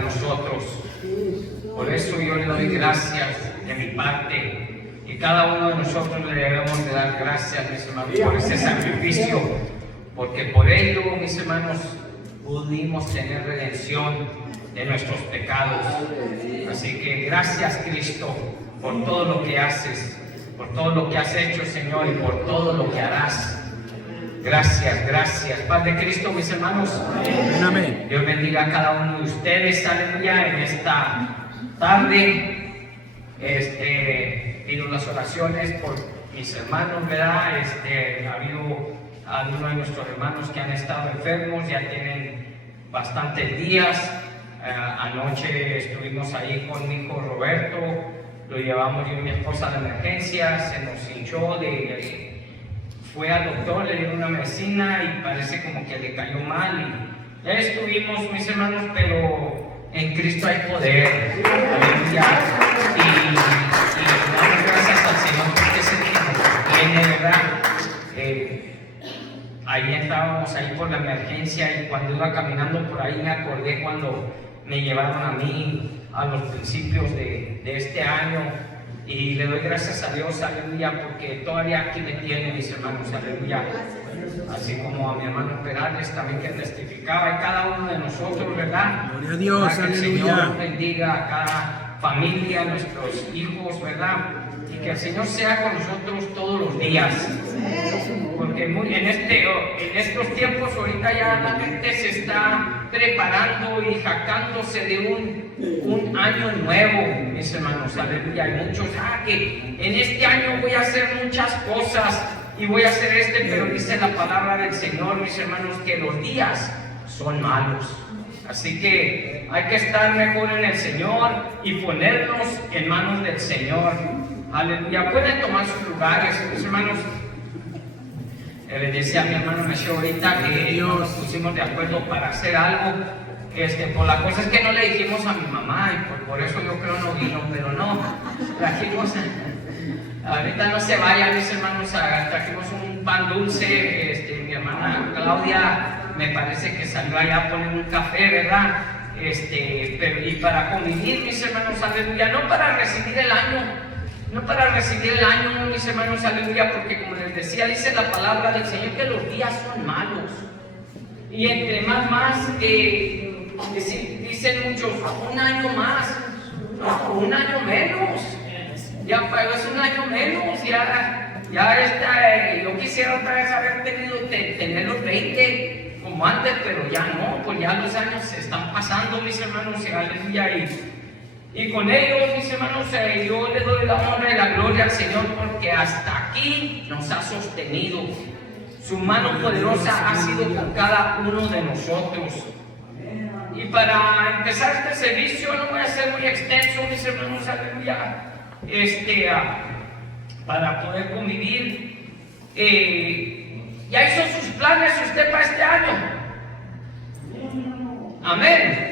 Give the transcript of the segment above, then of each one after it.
de nosotros. Por eso yo le doy gracias de mi parte, y cada uno de nosotros le debemos de dar gracias, mis hermanos, por ese sacrificio, porque por ello, mis hermanos, pudimos tener redención de nuestros pecados. Así que gracias, Cristo, por todo lo que haces, por todo lo que has hecho, Señor, y por todo lo que harás. Gracias, gracias. Paz de Cristo, mis hermanos. Amén. Dios bendiga a cada uno de ustedes, aleluya, en esta tarde. Pido las oraciones por mis hermanos, ¿verdad? Ha habido algunos de nuestros hermanos que han estado enfermos, ya tienen bastantes días. Anoche estuvimos ahí con mi hijo Roberto, lo llevamos yo y mi esposa a la emergencia, se nos hinchó, fue al doctor, le dieron una medicina y parece como que le cayó mal. Y ya estuvimos, mis hermanos, pero en Cristo hay poder. Aleluya. Y damos gracias al Señor porque ese día nos tiene, ¿verdad? Ahí estábamos ahí por la emergencia, y cuando iba caminando por ahí me acordé cuando me llevaron a mí a los principios de este año, y le doy gracias a Dios, aleluya, porque todavía aquí me tiene, mis hermanos, aleluya. Así como a mi hermano Perales también, que testificaba, y cada uno de nosotros, ¿verdad? Gloria a Dios, que el aleluya. Señor bendiga a cada familia, a nuestros hijos, ¿verdad? Y que el Señor sea con nosotros todos los días. Porque en estos tiempos ahorita ya la gente se está preparando y jactándose de un año nuevo, mis hermanos, aleluya. Hay muchos, que en este año voy a hacer muchas cosas y voy a hacer pero dice la palabra del Señor, mis hermanos, que los días son malos. Así que hay que estar mejor en el Señor y ponernos en manos del Señor. Aleluya. Pueden tomar sus lugares, mis hermanos. Le decía a mi hermano Nacho ahorita que nos pusimos de acuerdo para hacer algo. Por la cosa es que no le dijimos a mi mamá, y por eso yo creo no vino, pero no, trajimos, ahorita no se vayan, mis hermanos, trajimos un pan dulce. Mi hermana Claudia me parece que salió allá a poner un café, ¿verdad? Y para convivir, mis hermanos, aleluya, no para recibir el año, mis hermanos, aleluya, porque como les decía, dice la palabra del Señor que los días son malos, y entre más, dicen muchos, un año más, un año menos, ya es un año menos, yo quisiera otra vez haber tener los 20 como antes, pero ya no, pues ya los años se están pasando, mis hermanos, aleluya, y con ellos, mis hermanos, yo le doy la honra y la gloria al Señor, porque hasta aquí nos ha sostenido. Su mano poderosa ha sido con cada uno de nosotros. Y para empezar este servicio, no voy a ser muy extenso, mis hermanos, aleluya, para poder convivir. ¿Ya hizo sus planes usted para este año? Amén.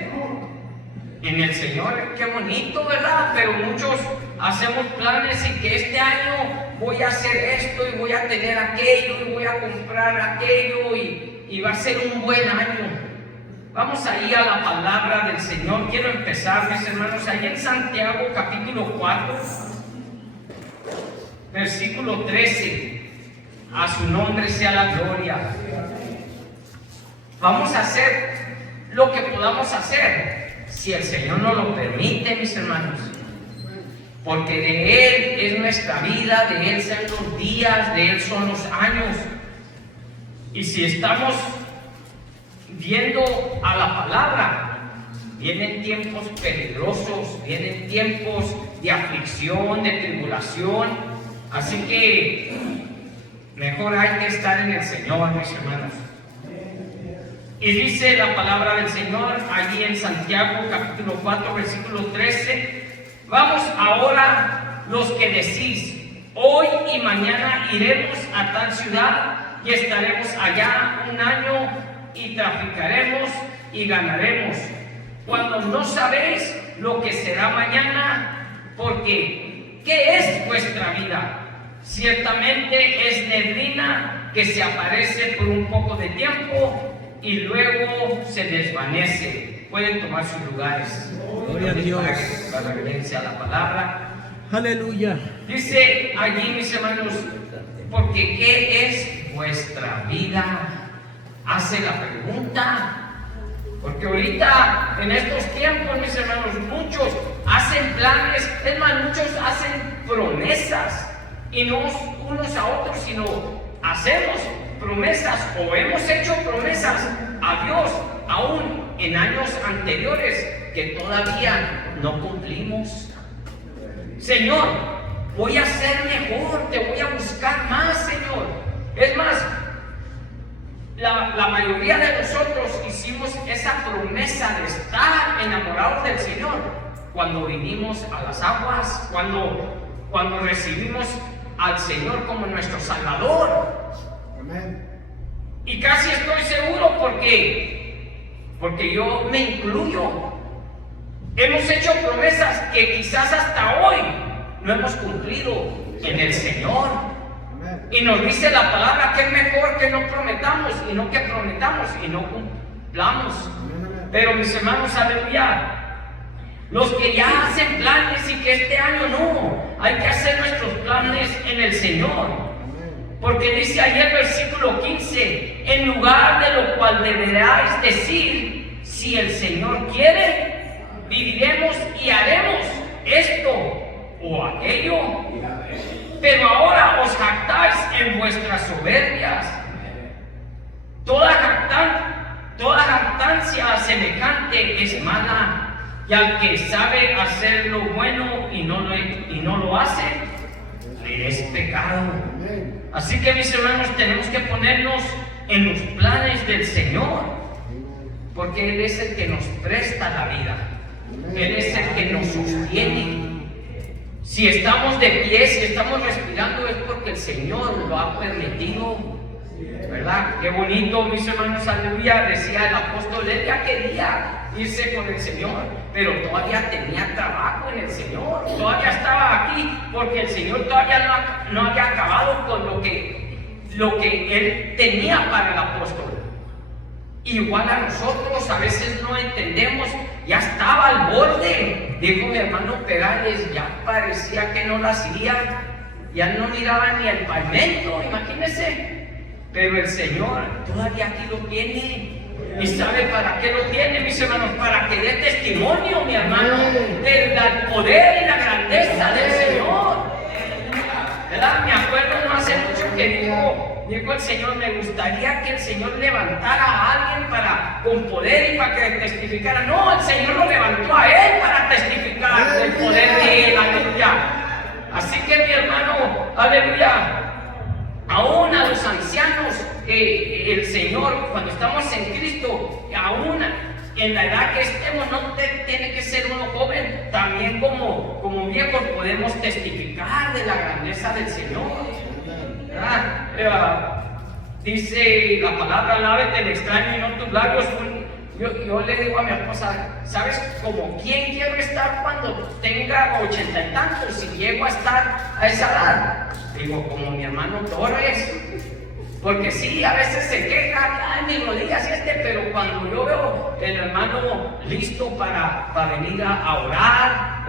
En el Señor, qué bonito, ¿verdad? Pero muchos hacemos planes y que este año voy a hacer esto y voy a tener aquello y voy a comprar aquello y va a ser un buen año. Vamos ahí a la palabra del Señor. Quiero empezar, mis hermanos, ahí en Santiago capítulo 4, versículo 13. A su nombre sea la gloria. Vamos a hacer lo que podamos hacer, si el Señor nos lo permite, mis hermanos, porque de Él es nuestra vida, de Él son los días, de Él son los años. Y si estamos viendo a la palabra, vienen tiempos peligrosos, vienen tiempos de aflicción, de tribulación, así que mejor hay que estar en el Señor, mis hermanos. Y dice la palabra del Señor allí en Santiago capítulo 4 versículo 13: vamos ahora los que decís, hoy y mañana iremos a tal ciudad y estaremos allá un año y traficaremos y ganaremos, cuando no sabéis lo que será mañana, porque ¿qué es vuestra vida? Ciertamente es neblina que se aparece por un poco de tiempo y luego se desvanece. pueden tomar sus lugares. Gloria a Dios. La reverencia a la palabra. Aleluya. Dice allí, mis hermanos, porque ¿qué es vuestra vida? Hace la pregunta. Porque ahorita, en estos tiempos, mis hermanos, muchos hacen planes, es más, muchos hacen promesas, y no unos a otros, sino hacemos promesas o hemos hecho promesas a Dios aún en años anteriores que todavía no cumplimos. Señor, voy a ser mejor, te voy a buscar más, Señor. Es más, la mayoría de nosotros hicimos esa promesa de estar enamorados del Señor cuando vinimos a las aguas, cuando recibimos al Señor como nuestro Salvador. Amén. Y casi estoy seguro porque yo me incluyo. Hemos hecho promesas que quizás hasta hoy no hemos cumplido en el Señor. Y nos dice la palabra que es mejor que no prometamos y no que prometamos y no cumplamos. Pero mis hermanos, aleluya, los que ya hacen planes y que este año no, hay que hacer nuestros planes en el Señor. Porque dice ahí el versículo 15, en lugar de lo cual deberáis decir, si el Señor quiere, viviremos y haremos esto o aquello. Pero ahora os jactáis en vuestras soberbias. Toda jactancia semejante es mala, y al que sabe hacer lo bueno y no lo hace, le es pecado. Así que, mis hermanos, tenemos que ponernos en los planes del Señor, porque Él es el que nos presta la vida, Él es el que nos sostiene. Si estamos de pie, si estamos respirando, es porque el Señor lo ha permitido, ¿verdad? Qué bonito, mis hermanos, aleluya. Decía el apóstol, él ya quería irse con el Señor, pero todavía tenía trabajo en el Señor, todavía estaba aquí, porque el Señor todavía no había acabado con lo que él tenía para el apóstol. Igual a nosotros, a veces no entendemos, ya estaba al borde, dijo mi hermano Perales, ya parecía que no la hacía, ya no miraba ni el pavimento, imagínense, pero el Señor todavía aquí lo tiene. ¿Y sabe para qué lo tiene, mis hermanos? Para que dé testimonio, mi hermano, del poder y la grandeza del Señor. ¿Verdad? Me acuerdo no hace mucho que dijo el Señor, me gustaría que el Señor levantara a alguien con poder y para que testificara. No, el Señor lo levantó a él para testificar del poder de él, aleluya. Así que, mi hermano, aleluya, aún a los ancianos, el Señor, cuando estamos en Cristo, aún en la edad que estemos, no tiene que ser uno joven, también como viejos podemos testificar de la grandeza del Señor. Dice la palabra, alábete el extraño y no tus labios. Yo le digo a mi esposa, ¿sabes como quién quiero estar cuando tenga 80 y tantos, si llego a estar a esa edad? Digo, como mi hermano Torres, porque sí, a veces se queja, ay, mis rodillas pero cuando yo veo el hermano listo para venir a orar,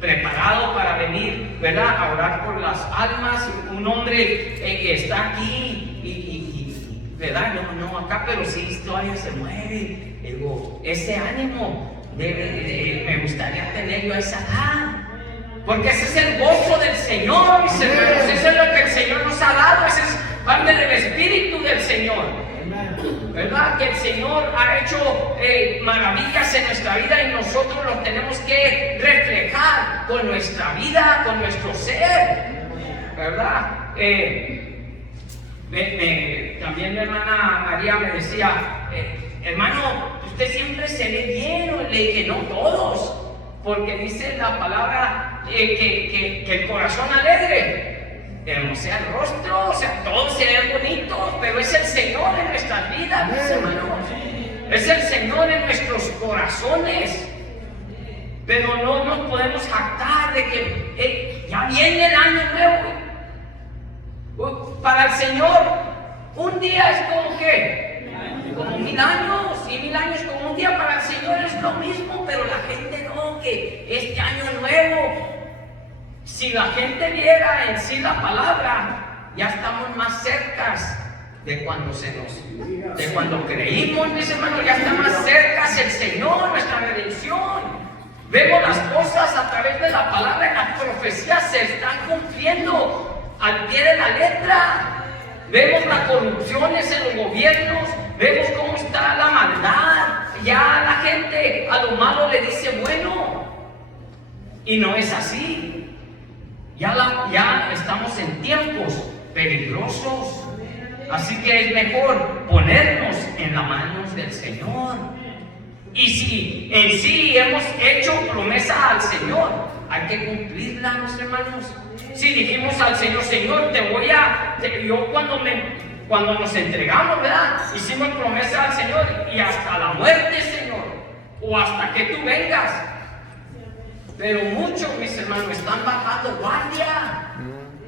preparado para venir, ¿verdad?, a orar por las almas, un hombre que está aquí y ¿verdad?, no acá, pero sí todavía se mueve. Digo, ese ánimo me gustaría tener yo a esa edad, porque ese es el gozo del Señor, mis hermanos. Eso es lo que el Señor nos ha dado, ese es parte del Espíritu del Señor, ¿verdad? Que el Señor ha hecho maravillas en nuestra vida y nosotros lo tenemos que reflejar con nuestra vida, con nuestro ser, ¿verdad? También mi hermana María me decía, hermano, usted siempre se ve bien. Le dije, no todos, porque dice la palabra que el corazón alegre hermosea el rostro, o sea, todos se ven bonitos, pero es el Señor en nuestras vidas, mis hermanos. Es el Señor en nuestros corazones. Pero no nos podemos jactar de que ya viene el año nuevo. Para el Señor, un día es como que como 1000 años, y 1000 años como un día para el Señor es lo mismo, pero la gente no, que este año nuevo, si la gente viera en sí la palabra, ya estamos más cerca de cuando creímos, mis hermanos, ya está más cerca el Señor, nuestra redención. Vemos las cosas a través de la palabra, las profecías se están cumpliendo al pie de la letra. Vemos las corrupciones en los gobiernos, vemos cómo está la maldad. Ya la gente a lo malo le dice bueno, y no es así. Ya estamos en tiempos peligrosos, así que es mejor ponernos en las manos del Señor. Y si en sí hemos hecho promesa al Señor, hay que cumplirla, mis hermanos. Si dijimos al Señor, Señor, yo cuando nos entregamos, ¿verdad? Hicimos promesa al Señor, y hasta la muerte, Señor, o hasta que tú vengas. Pero muchos, mis hermanos, están bajando guardia,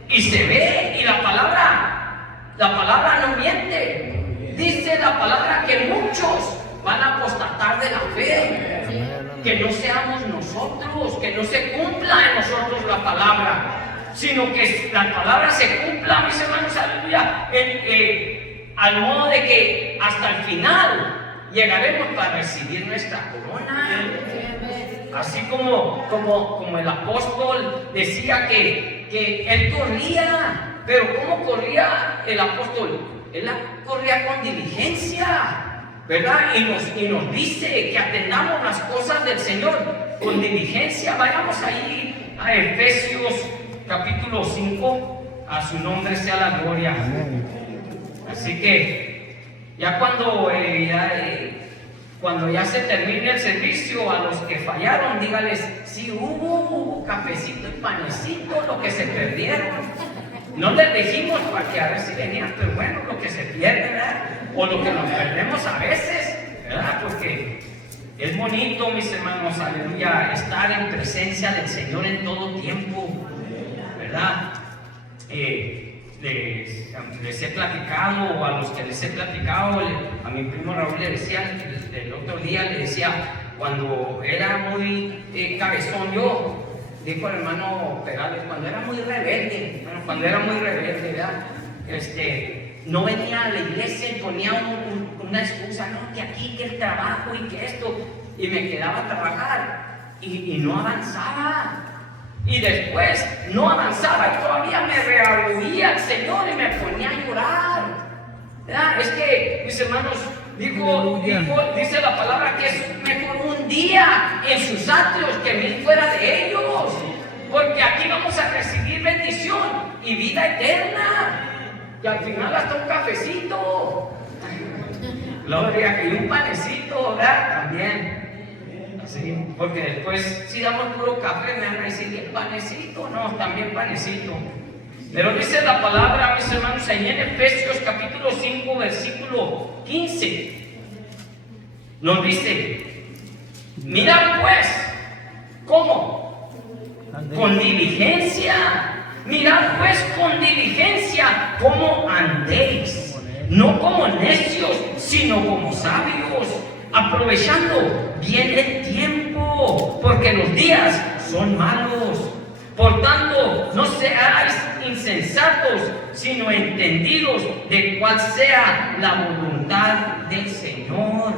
y se ve, y la palabra no miente. Dice la palabra que muchos van a apostatar de la fe, que no seamos nosotros, que no se cumpla en nosotros la palabra, sino que la palabra se cumpla, mis hermanos, aleluya, al modo de que hasta el final llegaremos para recibir nuestra corona. Así como el apóstol decía que él corría, pero ¿cómo corría el apóstol? Él corría con diligencia, ¿verdad? Y nos dice que atendamos las cosas del Señor con diligencia. Vayamos ahí a Efesios capítulo 5, a su nombre sea la gloria. Así que ya cuando ya se termine el servicio, a los que fallaron, dígales, sí hubo cafecito y panecito, lo que se perdieron. No les dijimos para que a ver si venían, pero bueno, lo que se pierde, ¿verdad? O lo que nos perdemos a veces, ¿verdad? Porque es bonito, mis hermanos, aleluya, estar en presencia del Señor en todo tiempo, ¿verdad? Les he platicado, o a los que les he platicado, a mi primo Raúl le decía, el otro día le decía, cuando era muy cabezón yo, dijo el hermano Perales, cuando era muy rebelde, ¿verdad? No venía a la iglesia y ponía una excusa, no, que aquí, que el trabajo y que esto, y me quedaba a trabajar y no avanzaba. Y después no avanzaba y todavía me reargüía al Señor y me ponía a llorar, ¿verdad? Es que, mis hermanos, dice la palabra que es mejor un día en sus atrios que 1000 fuera de ellos, porque aquí vamos a recibir bendición y vida eterna, y al final hasta un cafecito, gloria, y un panecito, ¿verdad? También. Sí, porque después si damos puro café me van a decir, ¿y el panecito? No, también panecito. Pero dice la palabra, mis hermanos, ahí en Efesios capítulo 5, versículo 15, nos dice, mirad pues, ¿cómo? Con diligencia. Mirad pues con diligencia cómo andéis, no como necios, sino como sabios, aprovechando bien el tiempo, porque los días son malos. Por tanto, no seáis insensatos, sino entendidos de cuál sea la voluntad del Señor.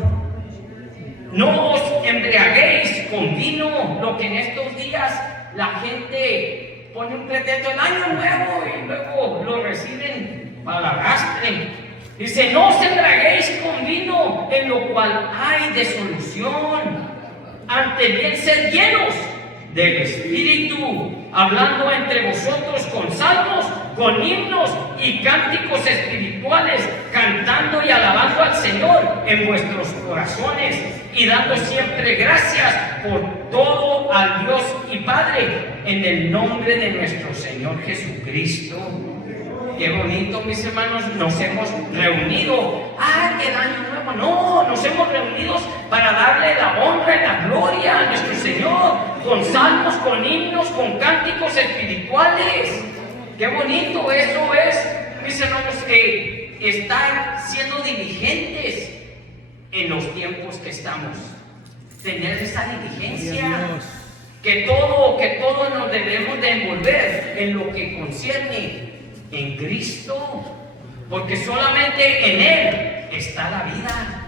No os embriaguéis con vino, lo que en estos días la gente pone un pretexto, el año nuevo, y luego lo reciben para la arrastre. Dice, no os embriaguéis con vino, en lo cual hay desolución. Antes bien, sed llenos del Espíritu, hablando entre vosotros con salmos, con himnos y cánticos espirituales, cantando y alabando al Señor en vuestros corazones, y dando siempre gracias por todo al Dios y Padre, en el nombre de nuestro Señor Jesucristo. Qué bonito, mis hermanos, nos hemos reunido. ¡Ah, qué año nuevo! No, nos hemos reunido para darle la honra y la gloria a nuestro Señor, con salmos, con himnos, con cánticos espirituales. Qué bonito eso es, mis hermanos, que estar siendo diligentes en los tiempos que estamos. Tener esa diligencia. Que todo nos debemos de envolver en lo que concierne en Cristo. Porque solamente en Él está la vida.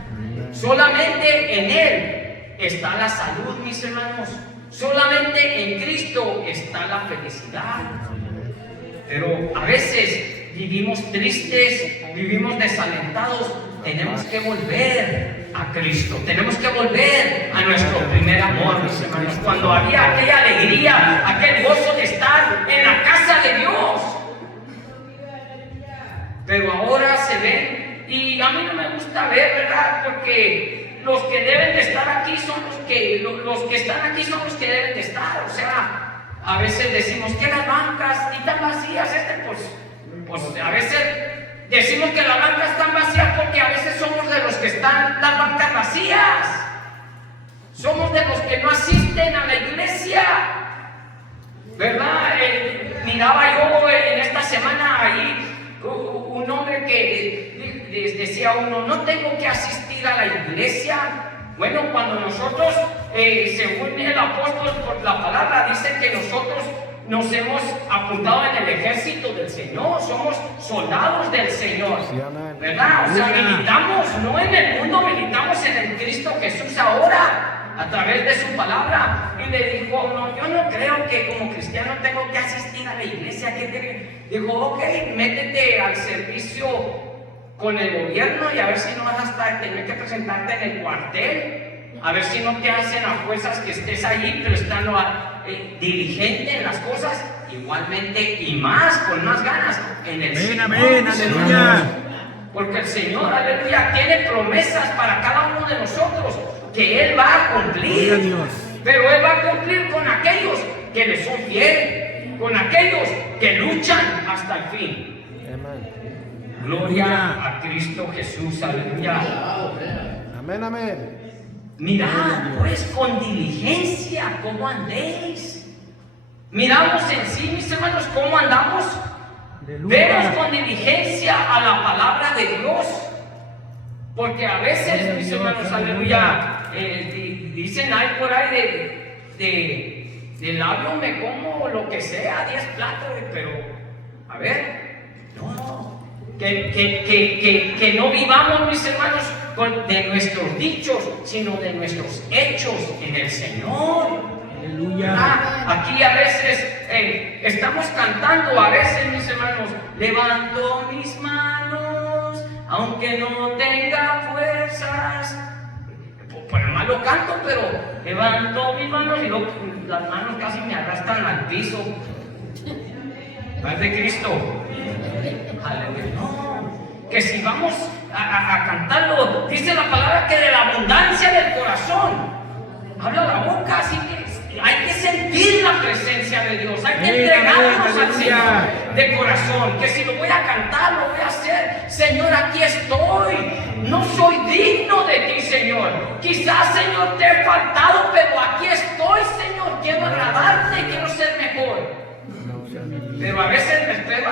Solamente en Él está la salud, mis hermanos. Solamente en Cristo está la felicidad. Pero a veces vivimos tristes, vivimos desalentados. Tenemos que volver a Cristo. Tenemos que volver a nuestro primer amor, mis hermanos. Cuando había aquella alegría, aquel gozo de estar en la casa de Dios. Pero ahora se ven, y a mí no me gusta ver, ¿verdad? Porque los que deben de estar aquí son los que están aquí son los que deben de estar. O sea, a veces decimos que las bancas están vacías, pues a veces decimos que las bancas están vacías porque a veces somos de los que están las bancas vacías. Somos de los que no asisten a la iglesia, ¿verdad? Miraba yo en esta semana ahí un hombre que les decía a uno, no tengo que asistir a la iglesia. Bueno, cuando nosotros, según el apóstol por la palabra, dice que nosotros nos hemos apuntado en el ejército del Señor, somos soldados del Señor, ¿verdad? O sea, militamos, no en el mundo, militamos en el Cristo Jesús ahora, a través de su palabra. Y le dijo, no, yo no creo que como cristiano tengo que asistir a la iglesia. Dijo, ok, métete al servicio con el gobierno y a ver si no vas a tener que presentarte en el cuartel, a ver si no te hacen a fuerzas que estés allí, pero estando diligente en las cosas, igualmente y más, con más ganas, en el Señor. Amén, aleluya. Porque el Señor, aleluya, tiene promesas para cada uno de nosotros que Él va a cumplir. Pero Él va a cumplir con aquellos que le son fieles, con aquellos que luchan hasta el fin. Gloria a Cristo Jesús, aleluya. Amén, amén. Mirad pues con diligencia cómo andéis. Miramos en sí, mis hermanos, cómo andamos. Vemos con diligencia a la palabra de Dios. Porque a veces, mis hermanos, aleluya, dicen ahí por ahí de labio me como lo que sea, 10 platos, pero a ver, no. Que no vivamos, mis hermanos, de nuestros dichos, sino de nuestros hechos en el Señor. Aleluya. Aquí a veces estamos cantando, a veces, mis hermanos, levanto mis manos, aunque no tenga fuerzas. Por el malo canto, pero levanto mis manos y luego las manos casi me arrastran al piso. Paz de Cristo. Aleluya. No, que si vamos a cantarlo, dice la palabra que de la abundancia del corazón habla la boca, así que hay que sentir la presencia de Dios, hay que entregarnos al Señor de corazón. Que si lo voy a cantar, lo voy a hacer, Señor, aquí estoy. No soy digno de ti, Señor. Quizás, Señor, te he faltado, pero aquí estoy, Señor. Quiero agradarte, quiero ser mejor. Pero a veces me espero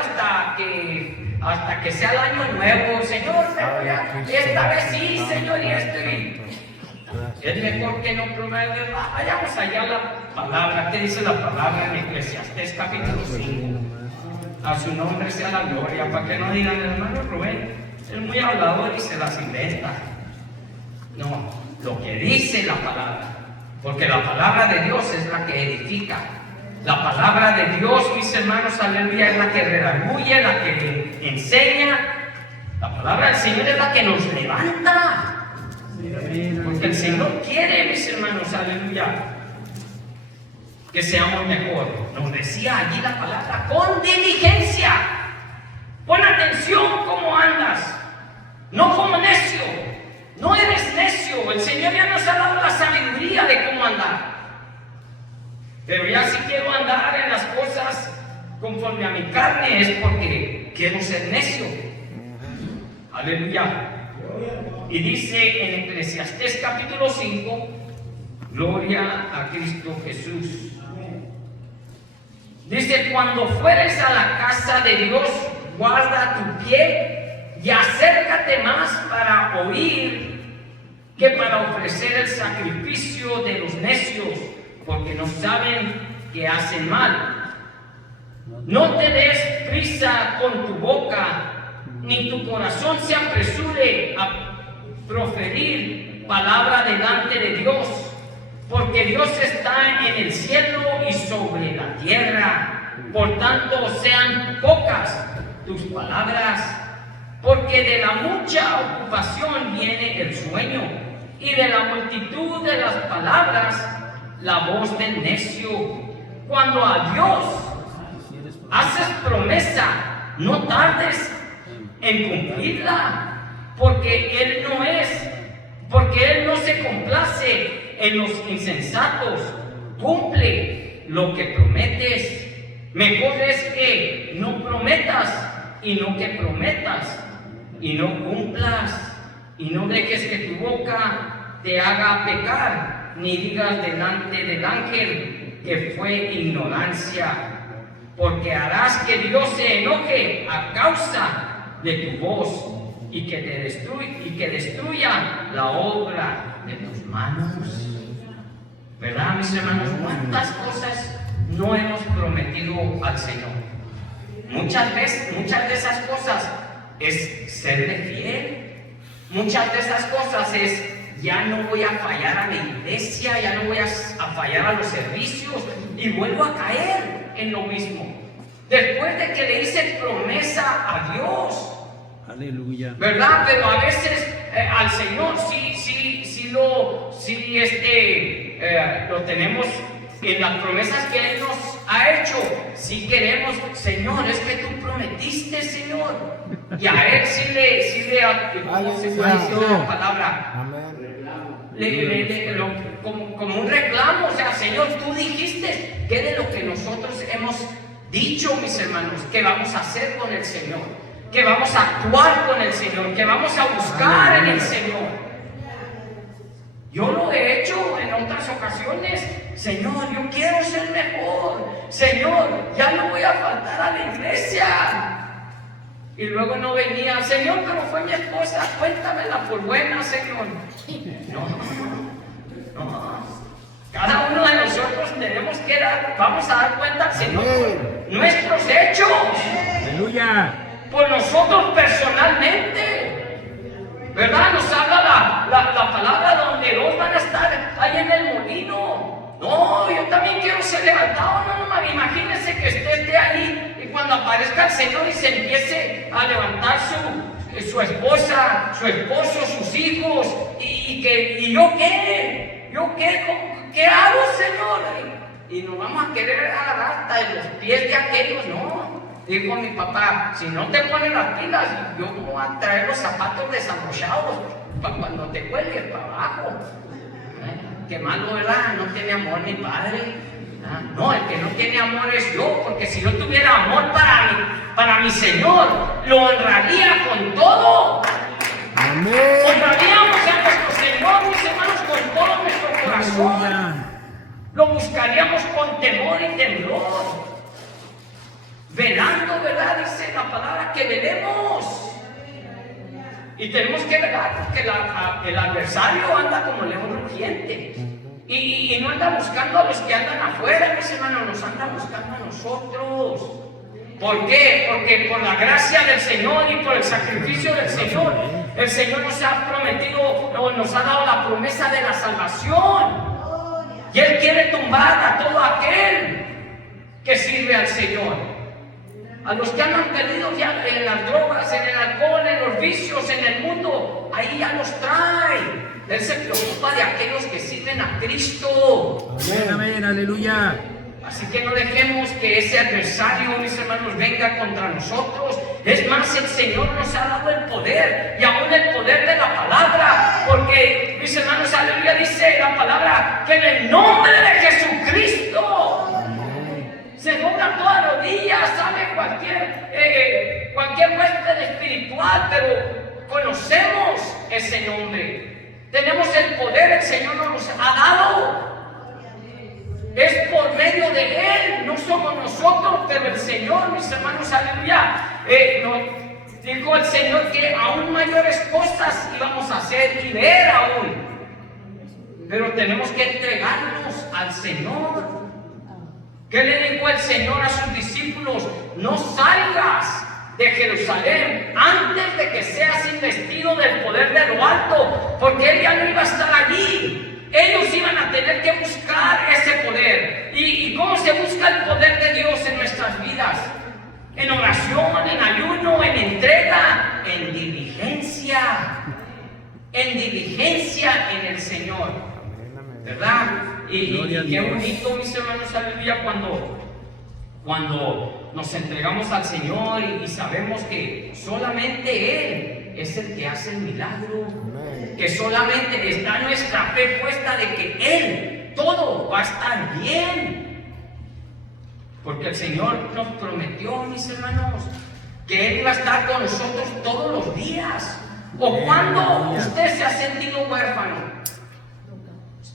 hasta que sea el año nuevo, Señor, pero ya, esta vez sí, Señor, y esto. Es mejor que no prometer. Vayamos allá a la palabra. ¿Qué dice la palabra en Eclesiastés capítulo 5? A su nombre sea la gloria, para que no digan, el hermano Rubén es muy hablador y se las inventa. No, lo que dice la palabra, porque la palabra de Dios es la que edifica. La palabra de Dios, mis hermanos, aleluya, es la que redarguye, la que enseña. La palabra del Señor es la que nos levanta. Porque el Señor quiere, mis hermanos, aleluya, que seamos mejor. Nos decía allí la palabra, con diligencia. Pon atención cómo andas, no como necio. No eres necio. El Señor ya nos ha dado la sabiduría de cómo andar. Pero ya si quiero andar en las cosas conforme a mi carne es porque quiero ser necio. Aleluya. Y dice en Eclesiastés capítulo 5, gloria a Cristo Jesús. Dice, cuando fueres a la casa de Dios, guarda tu pie y acércate más para oír que para ofrecer el sacrificio de los necios, porque no saben que hacen mal. No te des prisa con tu boca, ni tu corazón se apresure a proferir palabra delante de Dios, porque Dios está en el cielo y sobre la tierra. Por tanto, sean pocas tus palabras, porque de la mucha ocupación viene el sueño, y de la multitud de las palabras la voz del necio. Cuando a Dios haces promesa, no tardes en cumplirla, porque Él no se complace en los insensatos. Cumple lo que prometes. Mejor es que no prometas y no que prometas y no cumplas, y no dejes que tu boca te haga pecar, ni digas delante del ángel que fue ignorancia, porque harás que Dios se enoje a causa de tu voz y que destruya la obra de tus manos. ¿Verdad, mis hermanos? ¿Cuántas cosas no hemos prometido al Señor? Muchas de esas cosas es serle fiel. Muchas de esas cosas es: ya no voy a fallar a la iglesia, ya no voy a fallar a los servicios, y vuelvo a caer en lo mismo. Después de que le hice promesa a Dios, Aleluya. ¿verdad? Pero a veces al Señor lo tenemos en las promesas que Él nos ha hecho. Si queremos, Señor, es que tú prometiste, Señor. Y a Él sí le la palabra. Como un reclamo, o sea, Señor, tú dijiste que de lo que nosotros hemos dicho, mis hermanos, que vamos a hacer con el Señor, que vamos a actuar con el Señor, que vamos a buscar en el Señor. Yo lo he hecho en otras ocasiones. Señor, yo quiero ser mejor. Señor, ya no voy a faltar a la iglesia. Y luego no venía: Señor, pero fue mi esposa, cuéntamela por buena, Señor. No. Cada uno de nosotros vamos a dar cuenta al Señor por nuestros hechos. Aleluya. Por nosotros personalmente. ¿Verdad? Nos habla la palabra donde dos van a estar ahí en el molino. No, yo también quiero ser levantado. No, imagínense que esté ahí, y cuando aparezca el Señor y se empiece a levantar su esposa, su esposo, sus hijos, y yo qué hago, Señor, y nos vamos a querer agarrar hasta de los pies de aquellos. No, dijo mi papá: si no te pones las pilas, yo voy a traer los zapatos desabrochados para cuando te cuelgues para abajo. Qué malo, ¿verdad? No tiene amor mi padre. No, el que no tiene amor es yo, porque si yo tuviera amor para mi Señor, lo honraría con todo. Amén. Honraríamos a nuestro Señor, mis hermanos, con todo nuestro corazón. Aleluya. Lo buscaríamos con temor y temblor, velando, ¿verdad? Dice la palabra que velemos. Y tenemos que velar, porque el adversario anda como león rugiente. Y no anda buscando a los que andan afuera, mis hermanos, nos anda buscando a nosotros. ¿Por qué? Porque por la gracia del Señor y por el sacrificio del Señor, el Señor nos ha prometido, o nos ha dado la promesa de la salvación. Y Él quiere tumbar a todo aquel que sirve al Señor. A los que andan perdidos ya en las drogas, en el alcohol, en los vicios, en el mundo, ahí ya los trae. Él se preocupa de aquellos que sirven a Cristo. Amén, amén, aleluya. Así que no dejemos que ese adversario, mis hermanos, venga contra nosotros. Es más, el Señor nos ha dado el poder, y aún el poder de la palabra, porque, mis hermanos, aleluya, dice la palabra que en el nombre de Jesucristo se doblan todas las rodillas, sale cualquier huésped espiritual, pero conocemos ese nombre. Tenemos el poder, el Señor nos los ha dado. Es por medio de Él, no somos nosotros, pero el Señor, mis hermanos, aleluya, Dijo el Señor que aún mayores cosas íbamos a hacer y ver aún. Pero tenemos que entregarnos al Señor. ¿Qué le dijo el Señor a sus discípulos? No salgas de Jerusalén antes de que seas investido del poder de lo alto, porque Él ya no iba a estar allí. Ellos iban a tener que buscar ese poder. ¿Y cómo se busca el poder de Dios en nuestras vidas? En oración, en ayuno, en entrega, en diligencia en el Señor, ¿verdad? Y qué bonito, mis hermanos, aleluya, cuando nos entregamos al Señor y sabemos que solamente Él es el que hace el milagro, que solamente está nuestra fe puesta de que Él todo va a estar bien. Porque el Señor nos prometió, mis hermanos, que Él iba a estar con nosotros todos los días. ¿O cuando usted se ha sentido huérfano?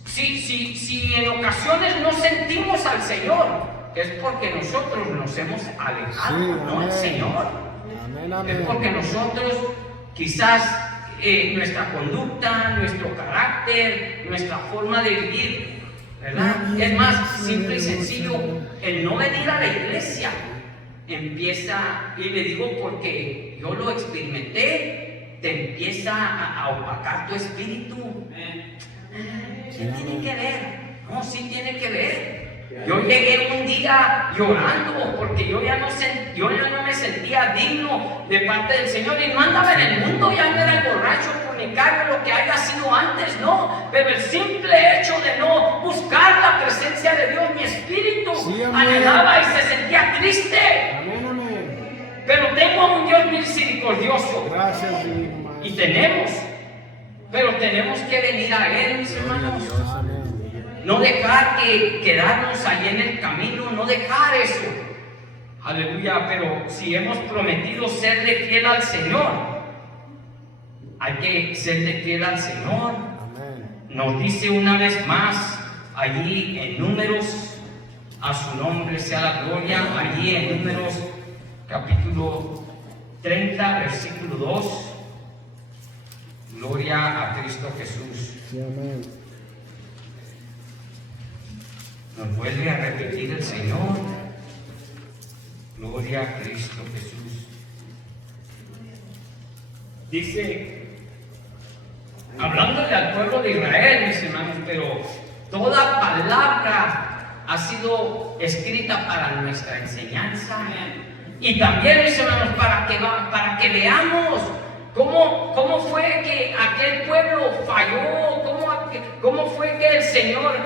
Si en ocasiones no sentimos al Señor, es porque nosotros nos hemos alejado, no el Señor. Es porque nosotros quizás nuestra conducta, nuestro carácter, nuestra forma de vivir, ¿verdad? Es más simple y sencillo el no venir a la iglesia. Empieza, y le digo porque yo lo experimenté, te empieza a opacar tu espíritu. ¿Qué tiene que ver? No, sí tiene que ver. Yo llegué un día llorando porque yo ya no me sentía digno de parte del Señor y no andaba en el mundo, ya no era el borracho, fornicario, lo que haya sido antes, no. Pero el simple hecho de no buscar la presencia de Dios, mi espíritu anhelaba y se sentía triste. Pero tengo a un Dios misericordioso. Gracias, y tenemos que venir a Él, mis hermanos. No dejar que quedarnos allí en el camino, no dejar eso. Aleluya, pero si hemos prometido serle fiel al Señor, hay que serle fiel al Señor. Nos dice una vez más allí en Números, a su nombre sea la gloria, allí en Números capítulo 30, versículo 2. Gloria a Cristo Jesús. Nos vuelve a repetir el Señor. Gloria a Cristo Jesús. Dice, hablándole al pueblo de Israel, mis hermanos, pero toda palabra ha sido escrita para nuestra enseñanza. Y también, mis hermanos, para que veamos cómo fue que aquel pueblo falló, cómo fue que el Señor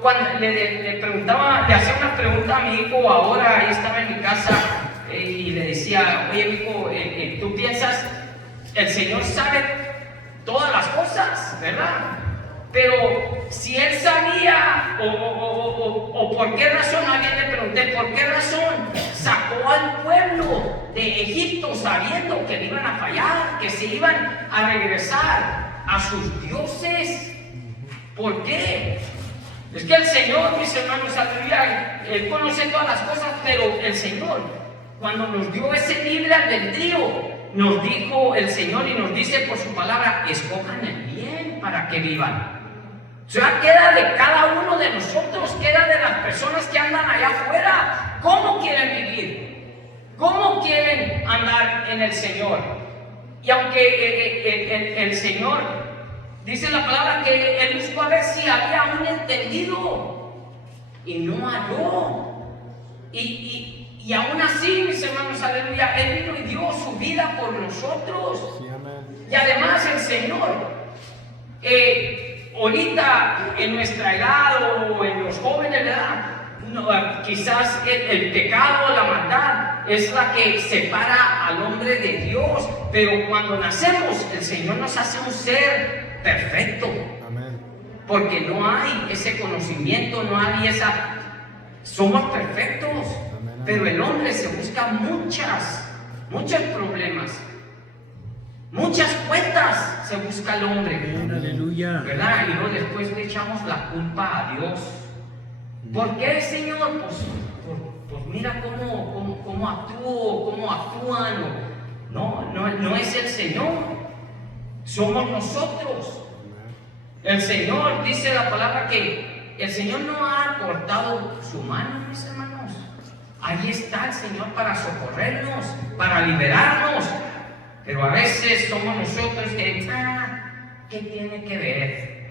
cuando le preguntaba, le hacía una pregunta a mi hijo ahora, ahí estaba en mi casa, y le decía, oye, mi hijo, tú piensas, el Señor sabe todas las cosas, ¿verdad? Pero si Él sabía, o por qué razón, a alguien le pregunté, ¿por qué razón sacó al pueblo de Egipto sabiendo que le iban a fallar, que se iban a regresar a sus dioses? ¿Por qué? Es que el Señor, mis hermanos, aleluya, Él conoce todas las cosas, pero el Señor, cuando nos dio ese libre albedrío, nos dijo el Señor y nos dice por su palabra, escojan el bien para que vivan. O sea, queda de cada uno de nosotros, queda de las personas que andan allá afuera. ¿Cómo quieren vivir? ¿Cómo quieren andar en el Señor? Y aunque el Señor dice la palabra que Él buscó a ver si había un entendido y no halló. Y aún así, mis hermanos, aleluya, Él vino y dio su vida por nosotros. Sí, amén. Y además el Señor, ahorita en nuestra edad o en los jóvenes, ¿verdad? No, quizás el pecado, la maldad es la que separa al hombre de Dios, pero cuando nacemos el Señor nos hace un ser perfecto. Amén. Porque no hay ese conocimiento, no hay esa... Somos perfectos. Amén. Pero el hombre se busca muchos problemas, muchas cuentas se busca el hombre, Aleluya. ¿verdad? Y luego después le echamos la culpa a Dios. ¿Por qué, Señor? Pues mira cómo cómo actúo, cómo actúan. No es el Señor, somos nosotros. El Señor, dice la palabra que el Señor no ha cortado su mano, mis hermanos. Ahí está el Señor para socorrernos, para liberarnos. Pero a veces somos nosotros que, ¿qué tiene que ver?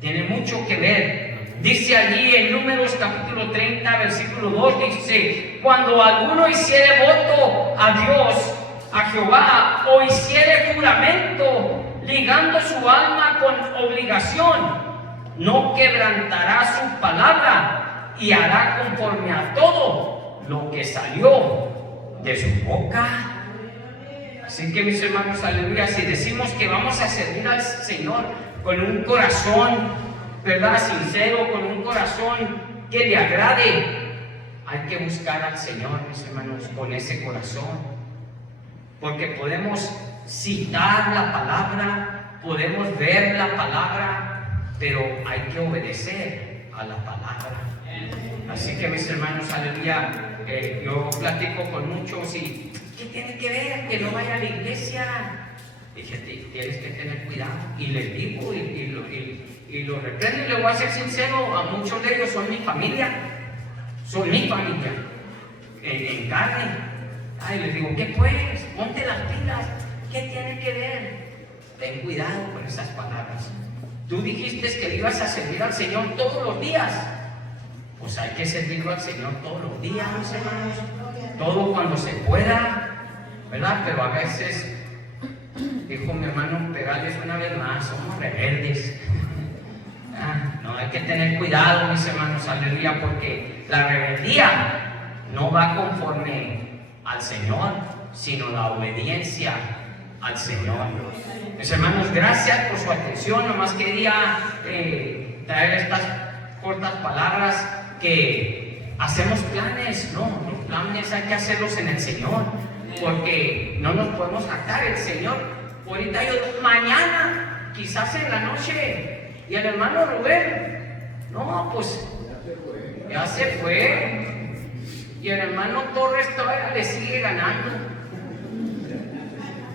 Tiene mucho que ver. Dice allí en Números capítulo 30, versículo 2, dice: cuando alguno hiciere voto a Dios, a Jehová, o hiciere juramento, ligando su alma con obligación, no quebrantará su palabra y hará conforme a todo lo que salió de su boca. Así que, mis hermanos, aleluya, si decimos que vamos a servir al Señor con un corazón, ¿verdad?, sincero, con un corazón que le agrade, hay que buscar al Señor, mis hermanos, con ese corazón. Porque podemos citar la palabra, podemos ver la palabra, pero hay que obedecer a la palabra. Así que, mis hermanos, aleluya, yo platico con muchos y ¿qué tiene que ver? Que no vaya a la iglesia. Dije, tienes que tener cuidado. Y les digo y lo reprendo, y le voy a ser sincero, a muchos de ellos son mi familia, en carne. Ay, les digo, ¿qué pues? Ponte las pilas. ¿Qué tiene que ver? Ten cuidado con esas palabras. Tú dijiste que le ibas a servir al Señor todos los días. Pues hay que servirlo al Señor todos los días, mis hermanos. Todo cuando se pueda, ¿verdad? Pero a veces, dijo mi hermano Perales una vez más, somos rebeldes. No, hay que tener cuidado, mis hermanos, aleluya, porque la rebeldía no va conforme al Señor, sino la obediencia al Señor. Mis hermanos, gracias por su atención. Nomás quería traer estas cortas palabras, que hacemos planes. No, los planes hay que hacerlos en el Señor, porque no nos podemos jactar. El Señor, ahorita mañana, quizás en la noche, y el hermano Rubén, no, pues ya se fue. Y el hermano Torres todavía le sigue ganando.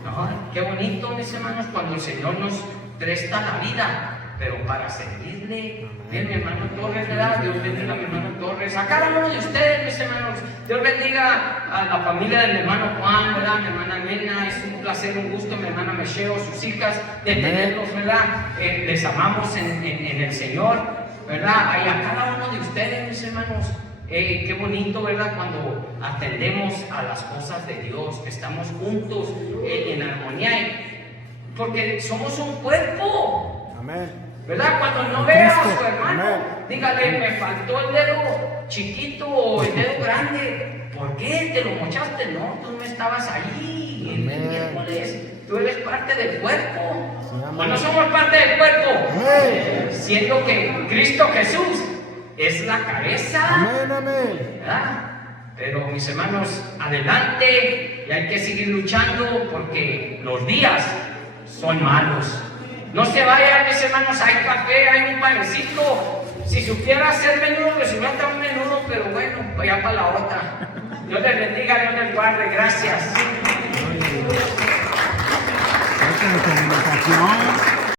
No, qué bonito, mis hermanos, cuando el Señor nos presta la vida, pero para servirle. Bien, mi hermano Torres, ¿verdad? Dios bendiga a mi hermano Torres, a cada uno de ustedes, mis hermanos. Dios bendiga a la familia del hermano Juan, ¿verdad? Mi hermana Mena, es un placer, un gusto, mi hermana Mecheo, sus hijas, de tenerlos, ¿verdad? Les amamos en el Señor, ¿verdad? Y a cada uno de ustedes, mis hermanos. Qué bonito, ¿verdad? Cuando atendemos a las cosas de Dios, que estamos juntos en armonía, porque somos un cuerpo. Amén. ¿Verdad? Cuando no vea a su hermano, dígale, me faltó el dedo chiquito o el dedo grande. ¿Por qué? ¿Te lo mochaste? No, tú no estabas allí el miércoles. Tú eres parte del cuerpo. ¿O no somos parte del cuerpo? Siendo que Cristo Jesús es la cabeza. Amén, amén. ¿Verdad? Pero, mis hermanos, adelante, y hay que seguir luchando, porque los días son malos. No se vayan, mis hermanos, hay café, hay un panecito. Si supiera hacer menudo, les hubiera dado un menudo, pero bueno, vaya para la otra. Dios les bendiga, Dios les guarde. Gracias.